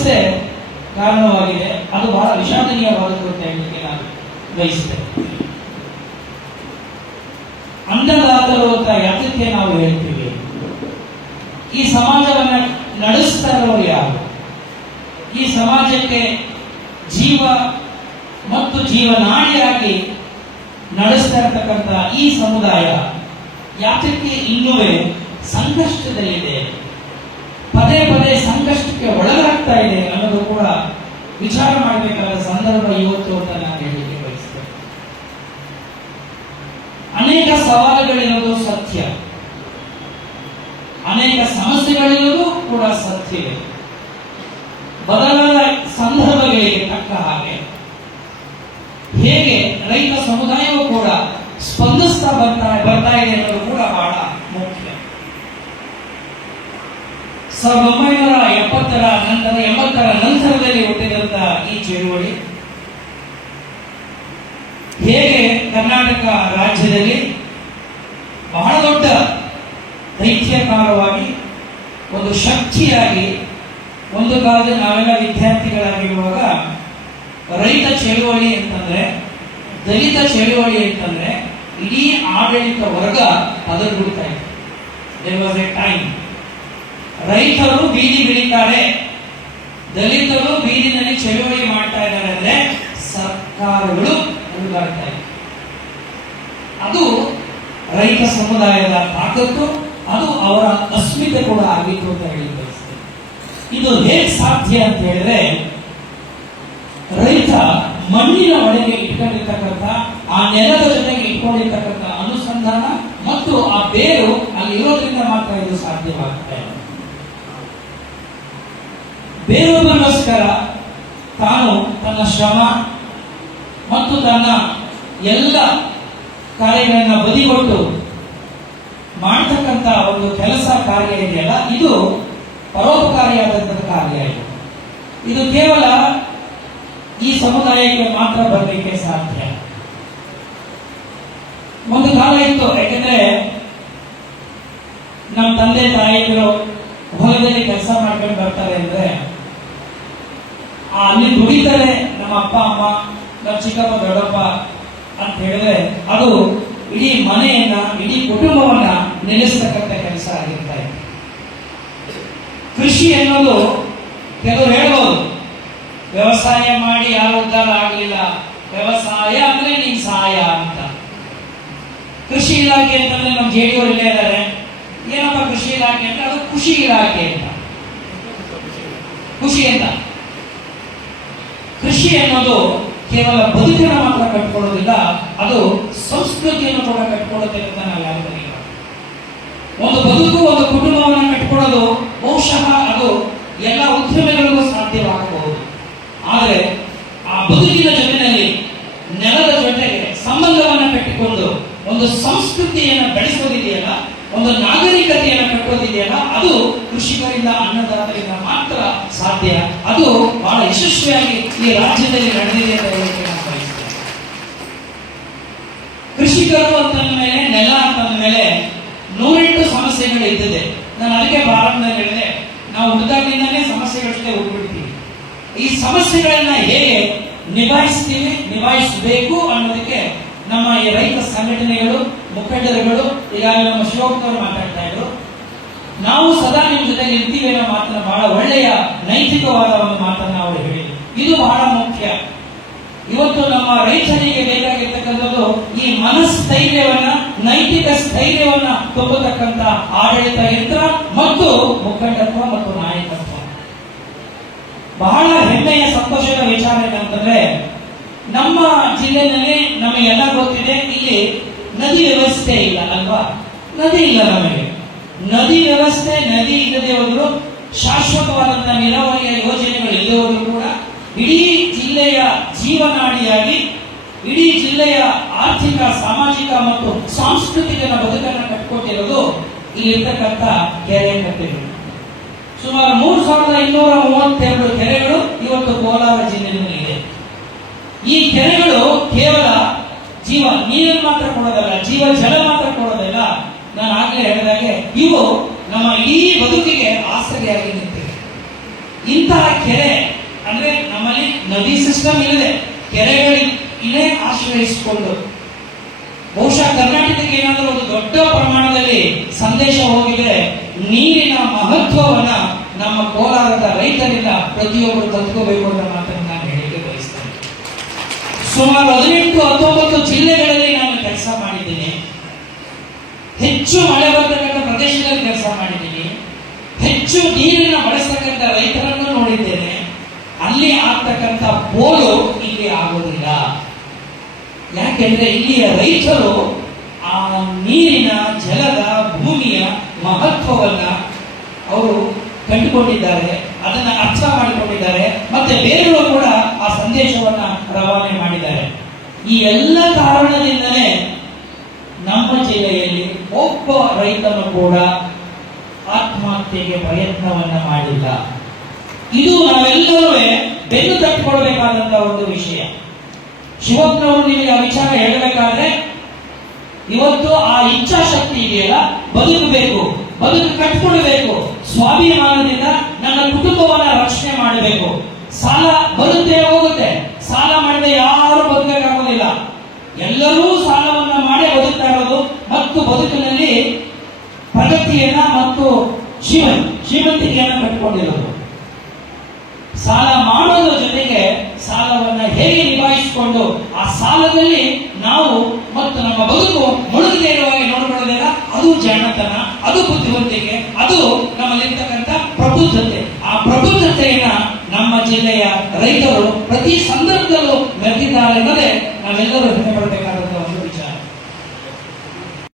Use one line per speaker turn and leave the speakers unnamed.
ವ್ಯವಸ್ಥೆ ಕಾರಣವಾಗಿದೆ. ಅದು ಬಹಳ ವಿಷಾದನೀಯವಾದದ್ದು ಅಂತ ಹೇಳಲಿಕ್ಕೆ ನಾನು ಅನ್ನದಾತರು ಅಂತ ಯಾತಕ್ಕೆ ನಾವು ಹೇಳ್ತೀವಿ. ಈ ಸಮಾಜವನ್ನು ನಡೆಸ್ತಾ ಇರೋರು ಯಾರು? ಈ ಸಮಾಜಕ್ಕೆ ಜೀವ ಮತ್ತು ಜೀವನಾಡಿಯಾಗಿ ನಡೆಸ್ತಾ ಈ ಸಮುದಾಯ ಯಾತಕ್ಕೆ ಇನ್ನೂ ಸಂಕಷ್ಟದಲ್ಲಿದೆ. ಪದೇ ಪದೇ ಸಂಕಷ್ಟಕ್ಕೆ ಒಳಗಾಗ್ತಾ ಇದೆ ಅನ್ನೋದು ಕೂಡ ವಿಚಾರ ಮಾಡಬೇಕಾದ ಸಂದರ್ಭ ಇವತ್ತು ಅಂತ ನಾನು ಹೇಳಲಿಕ್ಕೆ ಬಯಸ್ತೇನೆ. ಅನೇಕ ಸವಾಲುಗಳಿರೋದು ಸತ್ಯ. ಅನೇಕ ಸಮಸ್ಯೆಗಳಿರೋದು ಕೂಡ ಸತ್ಯ. ಬದಲಾದ ಸಂದರ್ಭಗಳಿಗೆ ತಕ್ಕ ಹಾಗೆ ಹೇಗೆ ರೈತ ಸಮುದಾಯವೂ ಕೂಡ ಸ್ಪಂದಿಸ್ತಾ ಬರ್ತಾ ಬರ್ತಾ ಇದೆ ಅನ್ನೋದು ಕೂಡ ಬಹಳ ಮುಖ್ಯ ಸಾವಿರದ ಒಂಬೈನೂರ ಎಪ್ಪತ್ತರ ನಂತರ, ಎಂಬತ್ತರ ನಂತರದಲ್ಲಿ ಹುಟ್ಟಿದಂತ ಈ ಚಳುವಳಿ, ಹೇಗೆ ಕರ್ನಾಟಕ ರಾಜ್ಯದಲ್ಲಿ ಬಹಳ ದೊಡ್ಡ ದೈತ್ಯಕಾರವಾಗಿ ಒಂದು ಶಕ್ತಿಯಾಗಿ, ಒಂದು ಕಾಲದ ನಾವೆಲ್ಲ ವಿದ್ಯಾರ್ಥಿಗಳಾಗಿರುವಾಗ ರೈತ ಚಳುವಳಿ ಅಂತಂದ್ರೆ, ದಲಿತ ಚಳುವಳಿ ಅಂತಂದ್ರೆ, ಇಡೀ ಆಡಳಿತ ವರ್ಗ ಅದರಗುಡ್ತಾ ಇತ್ತು ದೇರ್ ವಾಸ್ ಎ ಟೈಮ್ ರೈತರು ಬೀದಿ ಬೆಳೀತಾರೆ. ದಲಿತರು ಬೀದಿನಲ್ಲಿ ಚಳುವಳಿ ಮಾಡ್ತಾ ಇದ್ದಾರೆ ಅಂದ್ರೆ ಸರ್ಕಾರಗಳು ಉರುಗಾಡ್ತಾ ಇದೆ ಅದು ರೈತ ಸಮುದಾಯದ ತಾಕತ್ತು, ಅದು ಅವರ ಅಸ್ಮಿತೆ ಕೂಡ ಆಗಿತ್ತು ಅಂತ ಹೇಳಿ ಬಯಸ್ತೇನೆ. ಇದು ಹೇಗೆ ಸಾಧ್ಯ ಅಂತ ಹೇಳಿದ್ರೆ, ರೈತ ಮಣ್ಣಿನ ಒಳಗೆ ಇಟ್ಕೊಂಡಿರ್ತಕ್ಕಂಥ, ಆ ನೆಲದ ಜೊತೆಗೆ ಇಟ್ಕೊಂಡಿರ್ತಕ್ಕಂಥ ಅನುಸಂಧಾನ ಮತ್ತು ಆ ಬೇರು ಅಲ್ಲಿ ಇರೋದ್ರಿಂದ ಮಾತ್ರ ಇದು ಸಾಧ್ಯವಾಗುತ್ತೆ ಬೇರೊಬ್ಬರಿಗೋಸ್ಕರ ತಾನು ತನ್ನ ಶ್ರಮ ಮತ್ತು ತನ್ನ ಎಲ್ಲ ಕಾರ್ಯಗಳನ್ನು ಬದಿಗೊಟ್ಟು ಮಾಡ್ತಕ್ಕಂಥ ಒಂದು ಕೆಲಸ ಕಾರ್ಯ ಇದೆಯಲ್ಲ ಇದು ಪರೋಪಕಾರಿಯಾದಂತಹ ಕಾರ್ಯ ಇದು. ಇದು ಕೇವಲ ಈ ಸಮುದಾಯಕ್ಕೆ ಮಾತ್ರ ಬರಲಿಕ್ಕೆ ಸಾಧ್ಯ. ಒಂದು ಕಾಲ ಇತ್ತು, ಯಾಕೆಂದ್ರೆ ನಮ್ಮ ತಂದೆ ತಾಯಿಗಳು ಹೊಲದಲ್ಲಿ ಕೆಲಸ ಮಾಡ್ಕೊಂಡು ಬರ್ತಾರೆ ಅಂದ್ರೆ ಅಲ್ಲಿ ದುಡಿತಾರೆ ನಮ್ಮ ಅಪ್ಪ, ಅಮ್ಮ, ನಮ್ಮ ಚಿಕ್ಕಪ್ಪ, ದೊಡ್ಡಪ್ಪ ಅಂತ ಹೇಳಿದ್ರೆ ಅದು ಇಡೀ ಮನೆಯನ್ನ, ಇಡೀ ಕುಟುಂಬವನ್ನ ನಿಲ್ಲಿಸ್ತಕ್ಕಂಥ ಕೆಲಸ ಆಗಿರ್ತಾ ಇದೆ. ಕೃಷಿ ಅನ್ನೋದು ಕೆಲವರು ಹೇಳ್ಬೋದು, ವ್ಯವಸಾಯ ಮಾಡಿ ಯಾರು ಉದ್ದಾರ ಆಗಲಿಲ್ಲ, ವ್ಯವಸಾಯ ಅಂದ್ರೆ ನಿನ್ ಸಹಾಯ ಅಂತ. ಕೃಷಿ ಇಲಾಖೆ ಅಂತಂದ್ರೆ ನಮ್ಮ ಜೆ ಡಿ ಇಲ್ಲೇ ಇದ್ದಾರೆ ಏನಪ್ಪ ಕೃಷಿ ಇಲಾಖೆ ಅಂತ ಅದು ಖುಷಿ ಇಲಾಖೆ ಅಂತ. ಖುಷಿ ಅಂತ. ಕೃಷಿ ಅನ್ನೋದು ಕೇವಲ ಬದುಕನ್ನು ಮಾತ್ರ ಕಟ್ಕೊಳ್ಳೋದಿಲ್ಲ, ಅದು ಸಂಸ್ಕೃತಿಯನ್ನು ಕೂಡ ಕಟ್ಕೊಳ್ಳುತ್ತೆ ಅಂತ ನಾವು ಯಾರು ಒಂದು ಬದುಕು, ಒಂದು ಕುಟುಂಬವನ್ನು ಕಟ್ಕೊಳ್ಳೋದು ಬಹುಶಃ ಅದು ಎಲ್ಲ ಉದ್ಯಮಗಳಿಗೂ ಸಾಧ್ಯವಾಗಬಹುದು. ಆದರೆ ಆ ಬದುಕಿನ ಜೊತೆಯಲ್ಲಿ ನೆಲದ ಜೊತೆಗೆ ಸಂಬಂಧವನ್ನು ಕಟ್ಟಿಕೊಂಡು ಒಂದು ಸಂಸ್ಕೃತಿಯನ್ನು ಬೆಳೆಸೋದಿದೆಯಲ್ಲ ಒಂದು ನಾಗರಿಕತೆಯನ್ನು ಕಟ್ಟೋದಿದೆಯಲ್ಲ ಅದು ಕೃಷಿಕರಿಂದ ಅನ್ನದಾತರಿಂದ ಮಾತ್ರ ಸಾಧ್ಯ. ಅದು ಬಹಳ ಯಶಸ್ವಿಯಾಗಿ ಈ ರಾಜ್ಯದಲ್ಲಿ ನಡೆದಿದೆ ಅಂತ ಹೇಳಲಿಕ್ಕೆ ನಾನು ಕೃಷಿಕರು ಅಂತಂದ ಮೇಲೆ ನೆಲ ಅಂತಂದ ಮೇಲೆ ನೂರೆಂಟು ಸಮಸ್ಯೆಗಳು ಇದ್ದದೆ ನಾನು ಅದಕ್ಕೆ ಪ್ರಾರಂಭದಲ್ಲಿ ಹೇಳಿದೆ, ನಾವು ಹುಡುಗಾಗಿಂದಾನೇ ಸಮಸ್ಯೆಗಳ ಹೋಗ್ಬಿಡ್ತೀವಿ. ಈ ಸಮಸ್ಯೆಗಳನ್ನ ಹೇಗೆ ನಿಭಾಯಿಸ್ತೀವಿ, ನಿಭಾಯಿಸಬೇಕು ಅನ್ನೋದಕ್ಕೆ ನಮ್ಮ ಈ ರೈತ ಸಂಘಟನೆಗಳು, ಮುಖಂಡರುಗಳು ಈಗಾಗಲೇ ನಮ್ಮ ಶಿವಕುಮಾರ್ ಮಾತಾಡ್ತಾ ಇದ್ರು. ನಾವು ಸದಾ ನಿಮ್ಮ ಜೊತೆ ಇರ್ತೀವಿ ಅನ್ನೋ ಮಾತ್ರ ಬಹಳ ಒಳ್ಳೆಯ ನೈತಿಕವಾದ ಒಂದು ಮಾತನ್ನ ಅವರು ಹೇಳಿದ್ರು ಇದು ಬಹಳ ಮುಖ್ಯ. ಇವತ್ತು ನಮ್ಮ ರೈತರಿಗೆ ಬೇಕಾಗಿರ್ತಕ್ಕಂಥದ್ದು ಈ ಮನಸ್ಥೈರ್ಯವನ್ನ, ನೈತಿಕ ಸ್ಥೈರ್ಯವನ್ನ ತುಂಬತಕ್ಕಂತ ಆಡಳಿತ ಯಂತ್ರ ಮತ್ತು ಮುಖಂಡತ್ವ ಮತ್ತು ನಾಯಕತ್ವ. ಬಹಳ ಹೆಮ್ಮೆಯ ಸಂತೋಷದ ವಿಚಾರ ಏನಂತಂದ್ರೆ ನಮ್ಮ ಜಿಲ್ಲೆನಲ್ಲಿ ನಮಗೆಲ್ಲ ಗೊತ್ತಿದೆ, ಇಲ್ಲಿ ನದಿ ವ್ಯವಸ್ಥೆ ಇಲ್ಲ ಅಲ್ವಾ? ನದಿ ಇಲ್ಲ ನಮಗೆ. ನದಿ ವ್ಯವಸ್ಥೆ, ನದಿ ಇಲ್ಲದೆ ಹೋದರು ಶಾಶ್ವತವಾದಂತಹ ನೀರಾವರಿಯ ಯೋಜನೆಗಳು ಇಲ್ಲದೆ ಹೋದರೂ ಕೂಡ ಇಡೀ ಜಿಲ್ಲೆಯ ಜೀವನಾಡಿಯಾಗಿ, ಇಡೀ ಜಿಲ್ಲೆಯ ಆರ್ಥಿಕ, ಸಾಮಾಜಿಕ ಮತ್ತು ಸಾಂಸ್ಕೃತಿಕ ಬದುಕನ್ನು ಕಟ್ಟಿಕೊಟ್ಟಿರೋದು ಇಲ್ಲಿರ್ತಕ್ಕಂಥ ಕೆರೆ ಕಟ್ಟೆಗಳು ಸುಮಾರು ಮೂರು ಸಾವಿರದ ಇನ್ನೂರ ಮೂವತ್ತೆರಡು ಕೆರೆಗಳು ಇವತ್ತು ಕೋಲಾರ ಜಿಲ್ಲೆಯಲ್ಲಿ ಈ ಕೆರೆಗಳು ಕೇವಲ ಜೀವ, ನೀರನ್ನು ಮಾತ್ರ ಕೊಡೋದಲ್ಲ, ಜೀವ ಜಲ ಮಾತ್ರ ಕೊಡೋದಲ್ಲ. ನಾನು ಆಗಲೇ ಹೇಳಿದಾಗೆ ಇವು ನಮ್ಮ ಈ ಬದುಕಿಗೆ ಆಸರೆಯಾಗಿ ನಿಂತಿವೆ. ಇಂತಹ ಕೆರೆ ಅಂದ್ರೆ ನಮ್ಮಲ್ಲಿ ನದಿ ಸಿಸ್ಟಮ್ ಇಲ್ಲದೆ ಕೆರೆಗಳಿಲ್ಲೇ ಆಶ್ರಯಿಸಿಕೊಂಡು, ಬಹುಶಃ ಕರ್ನಾಟಕಕ್ಕೆ ಏನಾದರೂ ಒಂದು ದೊಡ್ಡ ಪ್ರಮಾಣದಲ್ಲಿ ಸಂದೇಶ ಹೋಗಿದ್ರೆ ನೀರಿನ ಮಹತ್ವವನ್ನ ನಮ್ಮ ಕೋಲಾರದ ರೈತರಿಂದ ಪ್ರತಿಯೊಬ್ಬರು ಕಲ್ತ್ಕೋಬೇಕು ಅಂತ ಬಯಸ್ತೇನೆ ಸುಮಾರು ಹದಿನೆಂಟು, ಹತ್ತೊಂಬತ್ತು ಜಿಲ್ಲೆಗಳಲ್ಲಿ ನಾನು ಕೆಲಸ ಮಾಡಿದ್ದೀನಿ. ಹೆಚ್ಚು ಮಳೆ ಬರ್ತಕ್ಕಂಥ ಪ್ರದೇಶದಲ್ಲಿ ಕೆಲಸ ಮಾಡಿದ್ದೀನಿ. ಹೆಚ್ಚು ನೀರನ್ನು ಬಳಸ್ತಕ್ಕಂಥ ರೈತರನ್ನು ನೋಡಿದ್ದೇನೆ. ಅಲ್ಲಿ ಆಗ್ತಕ್ಕಂಥ ಬೋಲು ಇಲ್ಲಿ ಆಗೋದಿಲ್ಲ. ಯಾಕೆಂದ್ರೆ ಇಲ್ಲಿಯ ರೈತರು ಆ ನೀರಿನ ಜಲದ ಭೂಮಿಯ ಮಹತ್ವವನ್ನ ಅವರು ಕಂಡುಕೊಂಡಿದ್ದಾರೆ. ಅದನ್ನು ಅರ್ಥ ಮಾಡಿಕೊಂಡಿದ್ದಾರೆ. ಮತ್ತೆ ಬೇರೆಯವರು ಕೂಡ ಈ ಎಲ್ಲ ಕಾರಣದಿಂದಲೇ ನಮ್ಮ ಜಿಲ್ಲೆಯಲ್ಲಿ ಒಬ್ಬ ರೈತನು ಕೂಡ ಆತ್ಮಹತ್ಯೆಗೆ ಪ್ರಯತ್ನವನ್ನ ಮಾಡಿಲ್ಲ. ಇದು ನಾವೆಲ್ಲರೂ ಬೆನ್ನು ತಟ್ಟಿಕೊಳ್ಬೇಕಾದಂತ ಒಂದು ವಿಷಯ. ಶಿವಪ್ಪನವರು ನಿಮಗೆ ಆ ವಿಚಾರ ಹೇಳಬೇಕಾದ್ರೆ, ಇವತ್ತು ಆ ಇಚ್ಛಾಶಕ್ತಿ ಇದೆಯಲ್ಲ, ಬದುಕಬೇಕು, ಬದುಕು ಕಟ್ಕೊಳ್ಬೇಕು, ಸ್ವಾಭಿಮಾನದಿಂದ ನನ್ನ ಕುಟುಂಬವನ್ನ ರಕ್ಷಣೆ ಮಾಡಬೇಕು. ಸಾಲ ಬರುತ್ತೆ ಹೋಗುತ್ತೆ, ಸಾಲ ಮಾಡದೆ ಯಾರು ಬದುಕಕ್ಕಾಗೋದಿಲ್ಲ ಎಲ್ಲರೂ ಸಾಲವನ್ನು ಮಾಡೇ ಬದುಕ್ತಾ ಇರೋದು. ಮತ್ತು ಬದುಕಿನಲ್ಲಿ ಪ್ರಗತಿಯನ್ನ ಮತ್ತು ಶ್ರೀಮಂತ, ಶ್ರೀಮಂತಿಕೆಯನ್ನ ಕಟ್ಟಿಕೊಂಡಿರೋದು ಸಾಲ ಮಾಡೋದ್ರ ಜೊತೆಗೆ ಸಾಲವನ್ನು ಹೇಗೆ ನಿಭಾಯಿಸಿಕೊಂಡು ಆ ಸಾಲದಲ್ಲಿ ನಾವು ಮತ್ತು ನಮ್ಮ ಬದುಕು ಮುಳುಗದೇ ಇರುವಾಗ ನೋಡ್ಕೊಳ್ಳೋದಿಲ್ಲ ಅದು ಜಾಣತನ, ಅದು ಬುದ್ಧಿವಂತಿಕೆ, ಅದು ನಮ್ಮಲ್ಲಿರ್ತಕ್ಕಂಥ ಪ್ರಬುದ್ಧತೆ. ಆ ಪ್ರಬುದ್ಧತೆಯನ್ನ ನಮ್ಮ ಜಿಲ್ಲೆಯ ರೈತರು ಪ್ರತಿ ಸಂದರ್ಭದಲ್ಲೂ ಮೆರೆದಿದ್ದಾರೆ ಎನ್ನದೇ ನಾವೆಲ್ಲರೂ ಹೆಮ್ಮೆ ಪಡಬೇಕಾದ